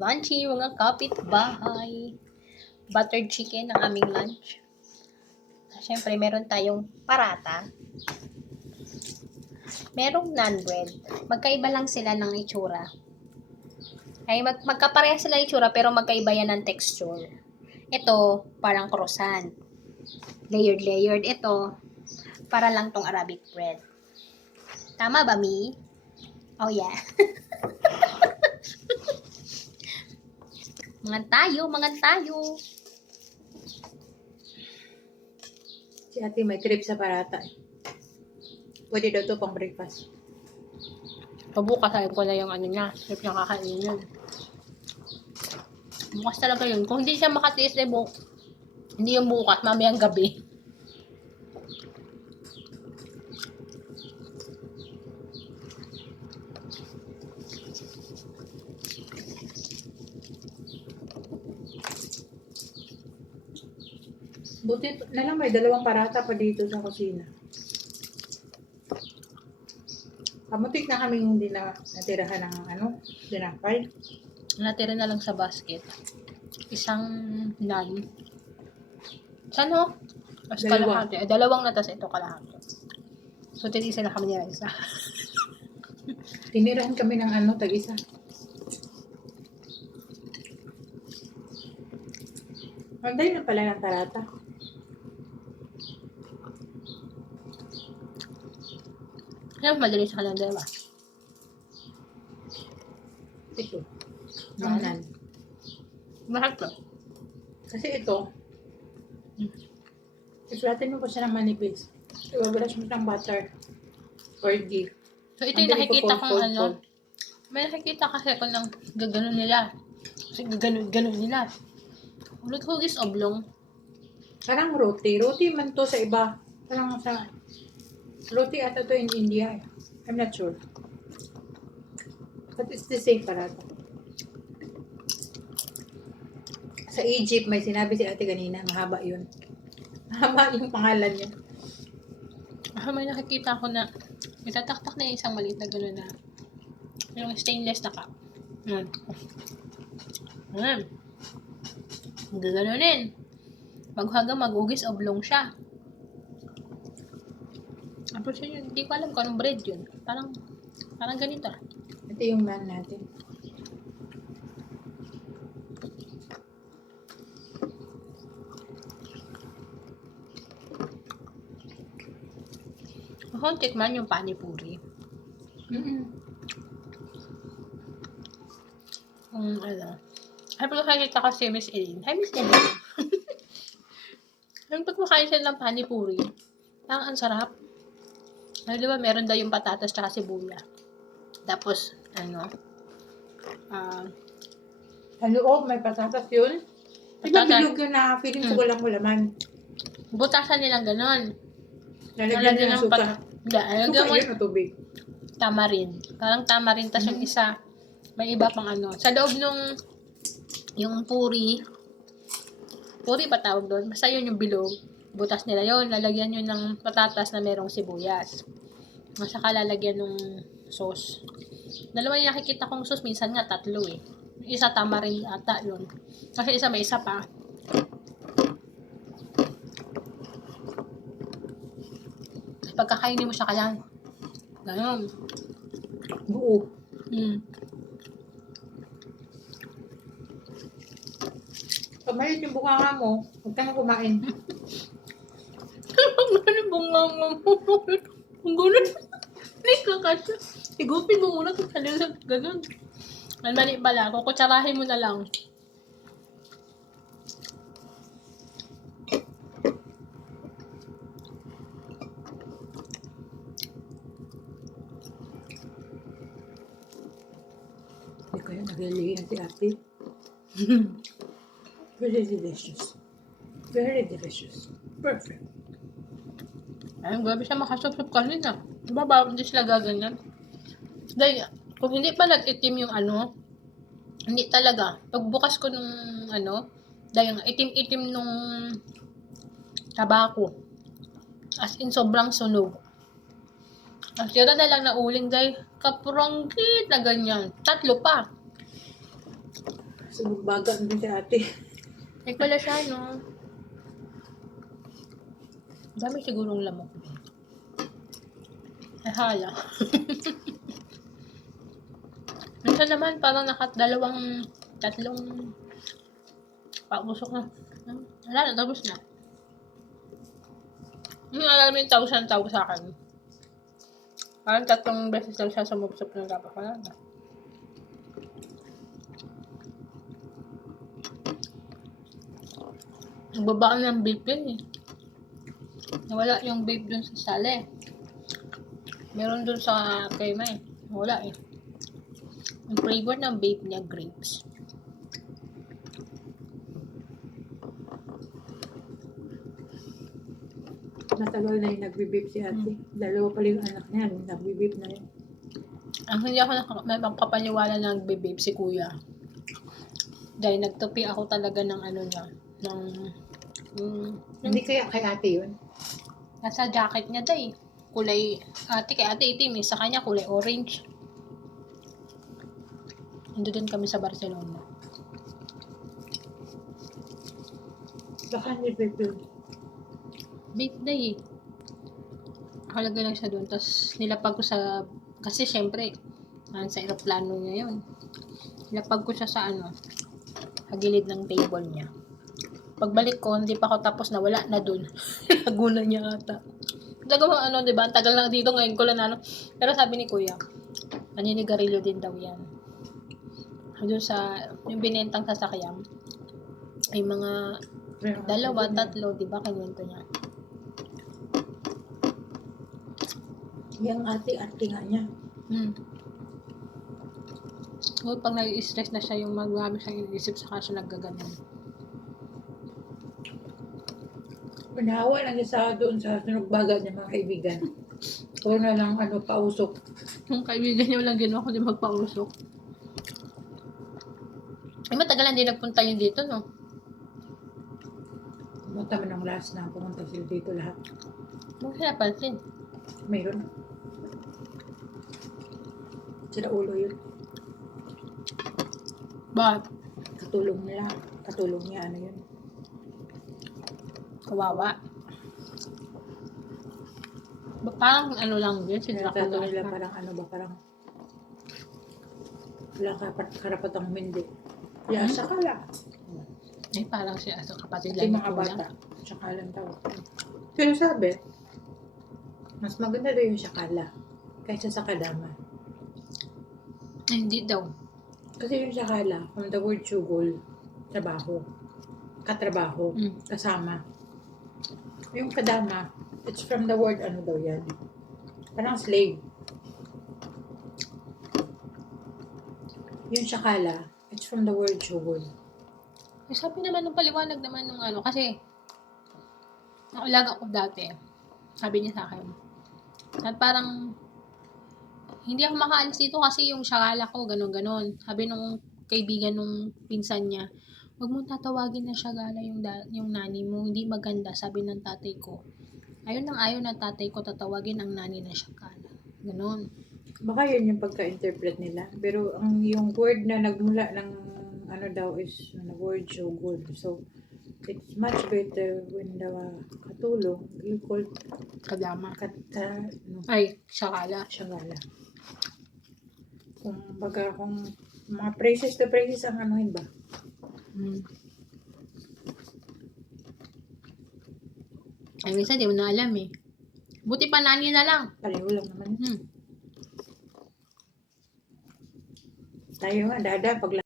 Lunchy, mga kapitbahay. Buttered chicken ang aming lunch. Siyempre, meron tayong parata. Merong naan bread. Magkaiba lang sila ng itsura. Ay, magkapareha sila ng itsura, pero magkaiba yan ng texture. Ito, parang croissant. Layered. Ito, para lang tong Arabic bread. Tama ba, Mi? Oh, yeah. Mangan tayo. Si ate may trip sa parata. Pwede daw to pang breakfast. Pabukas ko na yung ano niya. Trip niya kakainin yun. Bukas talaga yun. Kung hindi siya makatiis na hindi yung bukas, mamayang gabi. Buti na lang may dalawang parata pa dito sa kusina. Kamutik na kaming hindi na natirahan ng dinapay. Natira na lang sa basket. Isang naan. Saan ho? Mas Dalawa. kalahati. Dalawang natas ito kalahati. So, tinisa na kami nila isa. Tinirahan kami ng tag-isa. Anday na pala ng parata. Kaya madali sa kanilang dalawa. Ito. Nan. Nan. Mahal to. Kasi ito, isulat mo pa siya ng manipis. Iwabalas mo ng butter or ghee. So, ito yung nakikita kong May nakikita kasi ako ng gaganon nila. Kasi gaganon nila. Ulit hugis oblong. Parang roti. Roti man to sa iba. Parang sa roti ata to in India. I'm not sure. But it's the same parata. Sa Egypt, may sinabi si ate kanina, mahaba yun. Mahaba yung pangalan niya. May nakikita ko na itataktak na yung isang maliit na gano'n na yung stainless na cup. Yan. Gaganunin. Hanggang magugis oblong siya. Tapos yun, hindi ko alam kung anong bread yun. Parang ganito. Ito yung naan natin. Ako tikman yung panipuri. Ay, pagkakakita ko si Miss Eileen. Hi, Miss Eileen. Yung pagkakain siya ng panipuri, parang ang sarap. Ay, di ba, meron daw yung patatas tsaka sibuyas. Tapos, May patatas yun. Di ba bilog yun na feeling ko walang laman? butasan nilang ganon. Lalagyan ng suka. Lalagyan Suka mo yun o tubig? tamarin. Parang tamarin, tas yung isa, may iba pang Sa loob nung, yung puri ba tawag doon? Basta yun yung bilog. Butas nila yun. Lalagyan yun ng patatas na merong sibuyas. Saka lalagyan ng sauce. Dalawa yung nakikita kong sauce. Minsan nga 3 eh. Isa tamarin ata yun. Kasi isa may isa pa. Pagkakainin mo siya kailangan. Ganon. Buo. Pag maliit yung bunganga mo, huwag ka na kumain. Ang gano'n bunganga mo. Ang gano'n. Hindi ka kasi. Higupin mo muna kung kanila. Gano'n. Ang mali pala. Kukutsarahin mo na lang. Hindi ko yun naglilihan si ate. Very delicious. Very delicious. Perfect. Ay, grabe siya makasup-sup kanina. Diba ba, hindi sila gaganyan? Dahil, kung hindi pa nag-itim yung hindi talaga. Pagbukas ko nung dahil itim-itim nung tabako. As in, sobrang sunog. At yun na lang na uling dahil kapranggit na ganyan. 3 pa. Sumagbaga din si ate. Ay pala siya, no? Dami sigurong lamok. Ay, hala. Minsan naman, parang tatlong pausok na. Wala na, tapos na. Alam mo yung tawag sa akin. Parang 3 beses lang siya sumubsop ng dapat. Wala na. Nagbabaan ng vape yun eh. Nawala yung vape dun sa sala eh. Meron dun sa kema eh. Wala eh. Ang flavor ng vape niya, grapes. Matagal na yung nagbibip si ate. Dalawa pala yung anak niya. Nagbibip na yun. Ang hindi ako makapaniwala na nagbe-vape si kuya. Dahil nagtupi ako talaga ng ano niya. Hindi kaya kay ate yun? Nasa jacket niya day. Kulay, kay ate itim eh. Sa kanya kulay orange. Nandun din kami sa Barcelona. Baka hindi vape yun. Vape day eh. Nakalagay lang siya doon. Tapos nilapag ko sa, kasi syempre, sa aeroplano niya yun. Nilapag ko siya sa sa gilid ng table niya. Pagbalik ko, hindi pa ako tapos na wala na doon. Nagulan niya ata. Talagang diba? Ang tagal lang dito ngayon ko lang Pero sabi ni kuya, naninigarilyo din daw yan. Doon sa, yung binentang sasakyan, ay mga 2, 3, diba? Kinuwento niya. Yung ate-ate nga niya. So, pag nai-stress na siya, yung magmami siya iniisip sa kaso naggaganon. Panahawa lang niya sa doon sa sunugbaga niya mga kaibigan. O na lang pausok. Yung kaibigan niya walang ginawa kundi magpausok. Ay, matagal na din nagpunta yun dito, no? Punta mo ng last na pumunta sila dito lahat. Huwag siya napansin. Mayroon. Sila ulo yun. Bakit? Katulong nila. Katulong niya, yun. Kawawa. Parang lang din, si Tato Dracula. nila parang wala karapatang hindi. Yeah, saka lang. Ay, parang siya sa kapatid Yung lang ni mga Kuya. bata. Saka lang tawag. Pero sabi, mas maganda daw yung sakala kaysa sa kadama. Ay, hindi daw. Kasi yung sakala, from the word sugol, trabaho. Katrabaho. Kasama. Yung kadama, it's from the word daw yan. Parang slave. Yung sakala, it's from the word sugol. Ay, sabi naman nung paliwanag naman nung kasi naulaga ko dati. Sabi niya sa akin. At parang hindi ako makaalis dito kasi yung syakala ko, ganon-ganon. Sabi nung kaibigan nung pinsan niya, huwag mong tatawagin na syakala yung nani mo, hindi maganda, sabi ng tatay ko. Ayaw ng tatay ko tatawagin ang nani na syakala. Ganon. Baka yun yung pagka-interpret nila. Pero yung word na nagmula ng daw is word sugol. So, it's much better when the katulong, you call Kadama. no, Ay, syakala. syakala. Kung mga phrases to phrases ang anuhin ba? Ay, minsan di mo na alam eh. Buti pa nani na lang. Pareho lang naman. Tayo nga, dada, pag